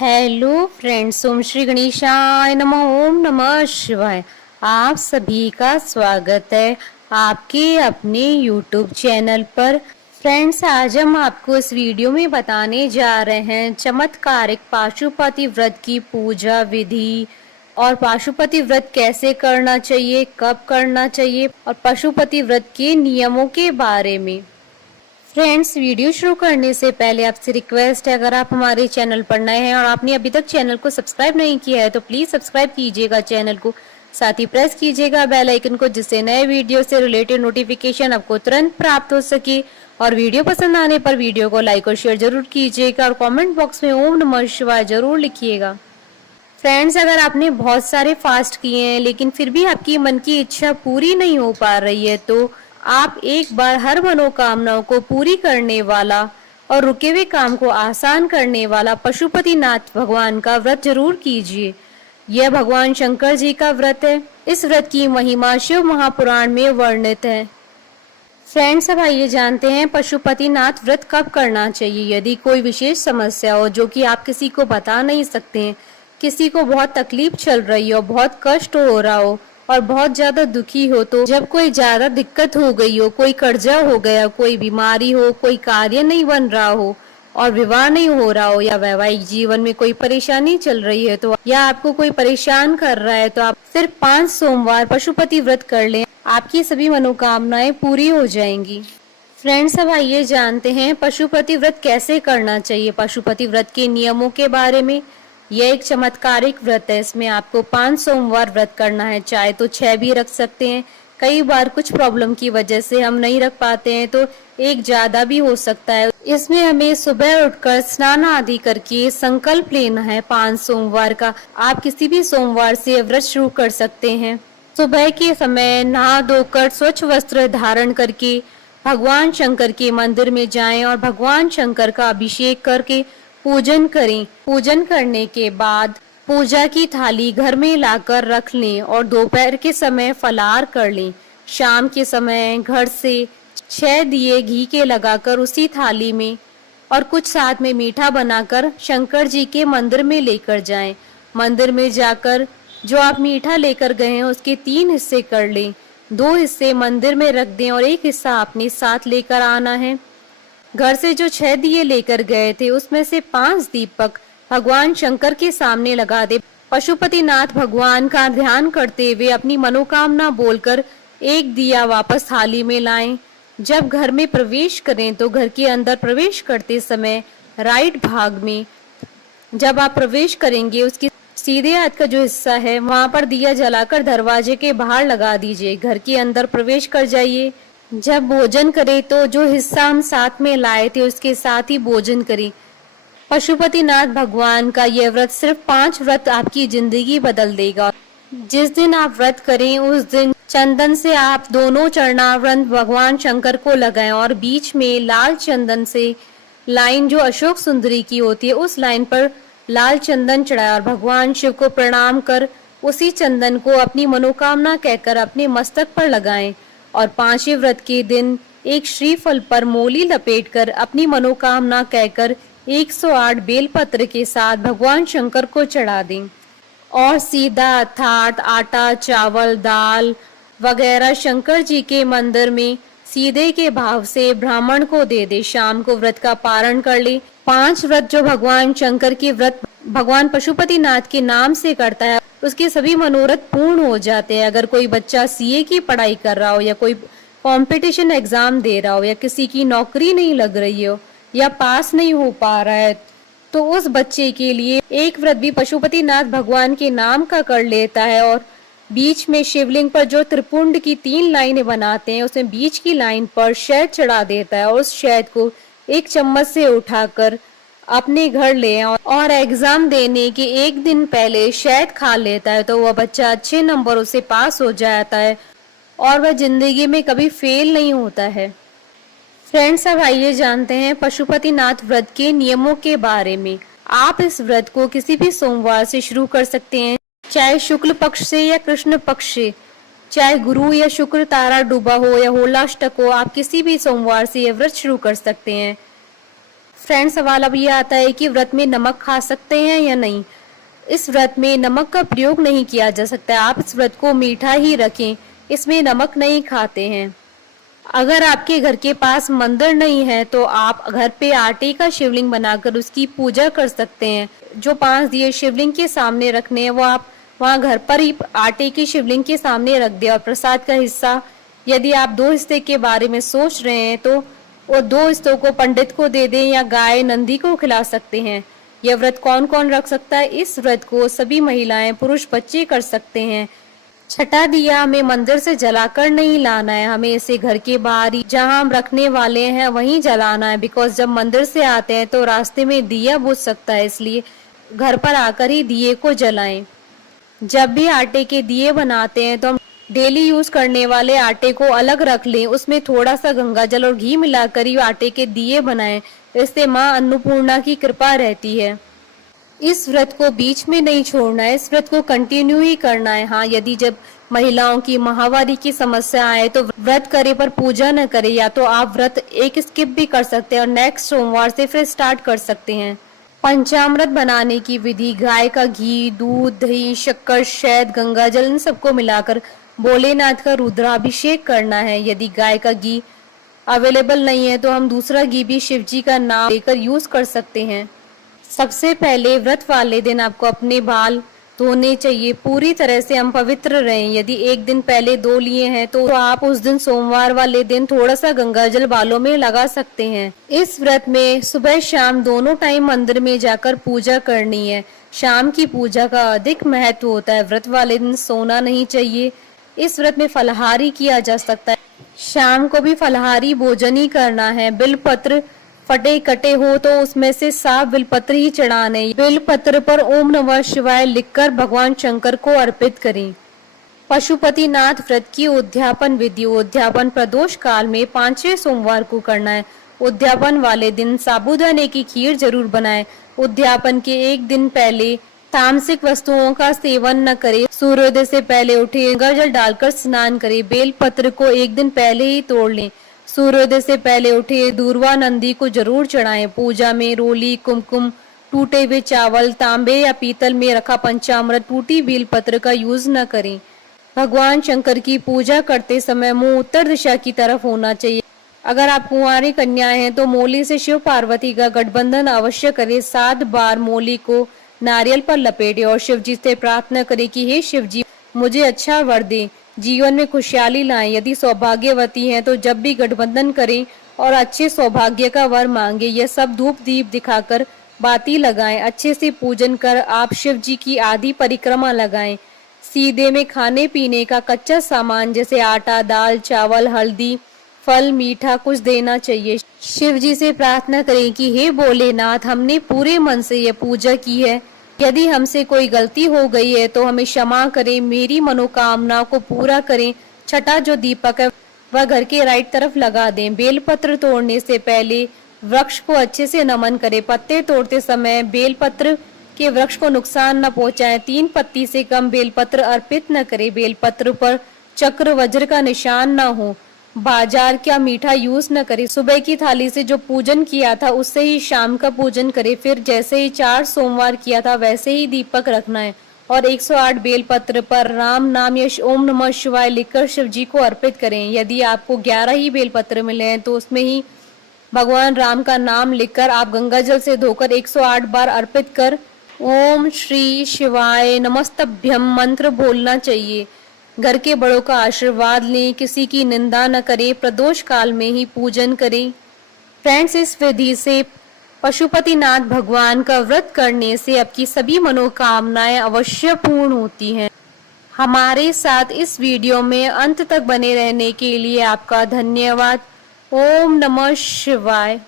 Hello friends, ओम श्री गणेशाय नमः। ओम नमः शिवाय। आप सभी का स्वागत है आपके अपने YouTube चैनल पर। फ्रेंड्स, आज हम आपको इस वीडियो में बताने जा रहे हैं चमत्कारिक पाशुपति व्रत की पूजा विधि और पाशुपति व्रत कैसे करना चाहिए, कब करना चाहिए और पशुपति व्रत के नियमों के बारे में। फ्रेंड्स, वीडियो शुरू करने से पहले आपसे रिक्वेस्ट है, अगर आप हमारे चैनल पर नए हैं और आपने अभी तक चैनल को सब्सक्राइब नहीं किया है तो प्लीज सब्सक्राइब कीजिएगा चैनल को, साथ ही प्रेस कीजिएगा बेल आइकन को, जिससे नए वीडियो से रिलेटेड नोटिफिकेशन आपको तुरंत प्राप्त हो सके। और वीडियो पसंद आने पर वीडियो को लाइक और शेयर जरूर कीजिएगा और कॉमेंट बॉक्स में ओम नमः शिवाय जरूर लिखिएगा। फ्रेंड्स, अगर आपने बहुत सारे फास्ट किए हैं लेकिन फिर भी आपकी मन की इच्छा पूरी नहीं हो पा रही है तो आप एक बार हर मनोकामनाओं को पूरी करने वाला और रुके हुए काम को आसान करने वाला पशुपतिनाथ भगवान का व्रत जरूर कीजिए। यह भगवान शंकर जी का व्रत है। इस व्रत की महिमा शिव महापुराण में वर्णित है। फ्रेंड्स, अब आइए जानते हैं पशुपतिनाथ व्रत कब करना चाहिए। यदि कोई विशेष समस्या हो जो कि आप किसी को बता नहीं सकते हैं, किसी को बहुत तकलीफ चल रही हो, बहुत कष्ट हो रहा हो और बहुत ज्यादा दुखी हो, तो जब कोई ज्यादा दिक्कत हो गई हो, कोई कर्जा हो गया, कोई बीमारी हो, कोई कार्य नहीं बन रहा हो और विवाह नहीं हो रहा हो, या वैवाहिक जीवन में कोई परेशानी चल रही है तो, या आपको कोई परेशान कर रहा है तो आप सिर्फ 5 सोमवार पशुपति व्रत कर लें, आपकी सभी मनोकामनाएं पूरी हो जाएंगी। फ्रेंड्स, अब आइए जानते हैं पशुपति व्रत कैसे करना चाहिए, पशुपति व्रत के नियमों के बारे में। यह एक चमत्कारिक व्रत है। इसमें आपको 5 सोमवार व्रत करना है, चाहे तो 6 भी रख सकते हैं। कई बार कुछ प्रॉब्लम की वजह से हम नहीं रख पाते हैं तो एक ज्यादा भी हो सकता है। इसमें हमें सुबह उठकर स्नान आदि करके संकल्प लेना है 5 सोमवार का। आप किसी भी सोमवार से व्रत शुरू कर सकते हैं। सुबह के समय नहा धोकर स्वच्छ वस्त्र धारण करके भगवान शंकर के मंदिर में जाएं और भगवान शंकर का अभिषेक करके पूजन करें। पूजन करने के बाद पूजा की थाली घर में लाकर रख लें और दोपहर के समय फलाहार कर लें। शाम के समय घर से 6 दिए घी के लगाकर उसी थाली में और कुछ साथ में मीठा बनाकर शंकर जी के मंदिर में लेकर जाएं। मंदिर में जाकर जो आप मीठा लेकर गए हैं उसके 3 हिस्से कर लें। 2 हिस्से मंदिर में रख दें और 1 हिस्सा अपने साथ लेकर आना है। घर से जो 6 दिए लेकर गए थे उसमें से 5 दीपक भगवान शंकर के सामने लगा दे। पशुपतिनाथ भगवान का ध्यान करते हुए अपनी मनोकामना बोलकर 1 दिया वापस थाली में लाएं। जब घर में प्रवेश करें तो घर के अंदर प्रवेश करते समय राइट भाग में जब आप प्रवेश करेंगे उसके सीधे हाथ का जो हिस्सा है वहां पर दिया जलाकर दरवाजे के बाहर लगा दीजिए। घर के अंदर प्रवेश कर जाइए। जब भोजन करें तो जो हिस्सा हम साथ में लाए थे उसके साथ ही भोजन करें। पशुपतिनाथ भगवान का यह व्रत सिर्फ 5 व्रत आपकी जिंदगी बदल देगा। जिस दिन आप व्रत करें उस दिन चंदन से आप दोनों चरणामृत भगवान शंकर को लगाएं और बीच में लाल चंदन से लाइन जो अशोक सुंदरी की होती है उस लाइन पर लाल चंदन चढ़ाए और भगवान शिव को प्रणाम कर उसी चंदन को अपनी मनोकामना कहकर अपने मस्तक पर लगाएं। और 5वें व्रत के दिन एक श्रीफल पर मोली लपेटकर अपनी मनोकामना कहकर 108 बेलपत्र के साथ भगवान शंकर को चढ़ा दें और सीधा अर्थात आटा, चावल, दाल वगैरह शंकर जी के मंदिर में सीधे के भाव से ब्राह्मण को दे दे। शाम को व्रत का पारण कर ले। 5 व्रत जो भगवान शंकर की व्रत भगवान पशुपतिनाथ के नाम से करता है उसके सभी मनोरथ पूर्ण हो जाते हैं। अगर कोई बच्चा सीए की पढ़ाई कर रहा हो या कोई कंपटीशन एग्जाम दे रहा हो या किसी की नौकरी नहीं लग रही हो या पास नहीं हो पा रहा है तो उस बच्चे के लिए एक व्रत भी पशुपतिनाथ भगवान के नाम का कर लेता है और बीच में शिवलिंग पर जो त्रिपुंड की 3 लाइनें बनाते हैं उसमें बीच की लाइन पर शहद चढ़ा देता है और उस शहद को 1 चम्मच से उठाकर अपने घर ले और एग्जाम देने के 1 दिन पहले शहद खा लेता है तो वह बच्चा अच्छे नंबरों से पास हो जाता है और वह जिंदगी में कभी फेल नहीं होता है। फ्रेंड्स, अब आइए जानते हैं पशुपतिनाथ व्रत के नियमों के बारे में। आप इस व्रत को किसी भी सोमवार से शुरू कर सकते हैं, चाहे शुक्ल पक्ष से या कृष्ण पक्ष से, चाहे गुरु या शुक्र तारा डूबा हो या होलाष्टक हो, आप किसी भी सोमवार से यह व्रत शुरू कर सकते हैं। फ्रेंड्स, सवाल अब ये आता है कि व्रत में नमक खा सकते हैं या नहीं। इस व्रत में नमक का प्रयोग नहीं किया जा सकता। आप इस व्रत को मीठा ही रखें, इसमें नमक नहीं खाते हैं। अगर आपके घर के पास मंदिर नहीं है तो आप घर पे आटे का शिवलिंग बनाकर उसकी पूजा कर सकते हैं। जो 5 दिए शिवलिंग के सामने रखने हैं वो आप वहाँ घर पर ही आटे की शिवलिंग के सामने रख दे। और प्रसाद का हिस्सा, यदि आप 2 हिस्से के बारे में सोच रहे हैं तो वो 2 हिस्सों को पंडित को दे दें या गाय नंदी को खिला सकते हैं। यह व्रत कौन कौन रख सकता है? इस व्रत को सभी महिलाएं, पुरुष, बच्चे कर सकते हैं। छठा दिया हमें मंदिर से जलाकर नहीं लाना है, हमें इसे घर के बाहर ही जहाँ हम रखने वाले हैं वहीं जलाना है। बिकॉज जब मंदिर से आते हैं तो रास्ते में दिया बुझ सकता है, इसलिए घर पर आकर ही दिए को जलाएं। जब भी आटे के दिए बनाते हैं तो हम डेली यूज करने वाले आटे को अलग रख लें, उसमें थोड़ा सा गंगा जल और घी मिलाकर ही आटे के दिए बनाएं। इससे माँ अन्नपूर्णा की कृपा रहती है। इस व्रत को बीच में नहीं छोड़ना है, इस व्रत को कंटिन्यू ही करना है। हाँ, यदि जब महिलाओं की माहवारी की समस्या आए तो व्रत करे पर पूजा न करे, या तो आप व्रत एक स्किप भी कर सकते हैं और नेक्स्ट सोमवार से फिर स्टार्ट कर सकते हैं। पंचामृत बनाने की विधि: गाय का घी, दूध, दही, शक्कर, शहद, गंगा जल, इन सबको मिलाकर भोलेनाथ का रुद्राभिषेक करना है। यदि गाय का घी अवेलेबल नहीं है तो हम दूसरा घी भी शिव जी का नाम लेकर यूज कर सकते हैं। सबसे पहले व्रत वाले दिन आपको अपने बाल धोने चाहिए, पूरी तरह से हम पवित्र रहें। यदि एक दिन पहले धो लिए हैं तो आप उस दिन सोमवार वाले दिन थोड़ा सा गंगाजल बालों में लगा सकते हैं। इस व्रत में सुबह शाम दोनों टाइम मंदिर में जाकर पूजा करनी है। शाम की पूजा का अधिक महत्व होता है। व्रत वाले दिन सोना नहीं चाहिए। इस व्रत में फलाहारी किया जा सकता है, शाम को भी फलाहारी भोजन ही करना है। बिलपत्र फटे कटे हो तो उसमें से साफ बिलपत्र ही चढ़ाने। बिलपत्र पर ओम नमः शिवाय लिखकर भगवान शंकर को अर्पित करें। पशुपतिनाथ व्रत की उद्यापन विधि: उद्यापन प्रदोष काल में 5वें सोमवार को करना है। उद्यापन वाले दिन साबूदाने की खीर जरूर बनाएं। उद्यापन के एक दिन पहले तामसिक वस्तुओं का सेवन न करें। सूर्योदय से पहले उठे, गंगा जल डालकर स्नान करें। बेल पत्र को एक दिन पहले ही तोड़ लें। सूर्योदय से पहले उठे दूर्वा नंदी को जरूर चढ़ाएं। पूजा में रोली, कुमकुम, टूटे हुए चावल, तांबे या पीतल में रखा पंचामृत, टूटी बेल पत्र का यूज न करें। भगवान शंकर की पूजा करते समय मुंह उत्तर दिशा की तरफ होना चाहिए। अगर आप कुंवारी कन्याएं हैं तो मोली से शिव पार्वती का गठबंधन अवश्य करें। 7 बार मोली को नारियल पर लपेटे और शिव जी से प्रार्थना करें कि हे शिव जी, मुझे अच्छा वर दें, जीवन में खुशहाली लाएं। यदि सौभाग्यवती हैं तो जब भी गठबंधन करें और अच्छे सौभाग्य का वर मांगे। यह सब धूप दीप दिखाकर बाती लगाएं। अच्छे से पूजन कर आप शिव जी की आधी परिक्रमा लगाएं। सीधे में खाने पीने का कच्चा सामान जैसे आटा, दाल, चावल, हल्दी, फल, मीठा कुछ देना चाहिए। शिव जी से प्रार्थना करें कि हे भोलेनाथ, हमने पूरे मन से यह पूजा की है। यदि हमसे कोई गलती हो गई है तो हमें क्षमा करें, मेरी मनोकामना को पूरा करें। छठा जो दीपक है वह घर के राइट तरफ लगा दें। बेलपत्र तोड़ने से पहले वृक्ष को अच्छे से नमन करें। पत्ते तोड़ते समय बेलपत्र के वृक्ष को नुकसान न पहुंचाएं। 3 पत्ती से कम बेलपत्र अर्पित न करें। बेलपत्र पर चक्र वज्र का निशान न हो। बाजार का मीठा यूज न करे। सुबह की थाली से जो पूजन किया था उससे ही शाम का पूजन करे। फिर जैसे ही 4 सोमवार किया था वैसे ही दीपक रखना है और 108 बेलपत्र पर राम नाम या ओम नमः शिवाय लिखकर शिव जी को अर्पित करें। यदि आपको 11 ही बेलपत्र मिले हैं तो उसमें ही भगवान राम का नाम लिखकर आप गंगा जल से धोकर 108 बार अर्पित कर ओम श्री शिवाय नमस्तभ्यम मंत्र बोलना चाहिए। घर के बड़ों का आशीर्वाद लें, किसी की निंदा न करें। प्रदोष काल में ही पूजन करें। फ्रेंड्स, इस विधि से पशुपतिनाथ भगवान का व्रत करने से आपकी सभी मनोकामनाएं अवश्य पूर्ण होती हैं। हमारे साथ इस वीडियो में अंत तक बने रहने के लिए आपका धन्यवाद। ओम नमः शिवाय।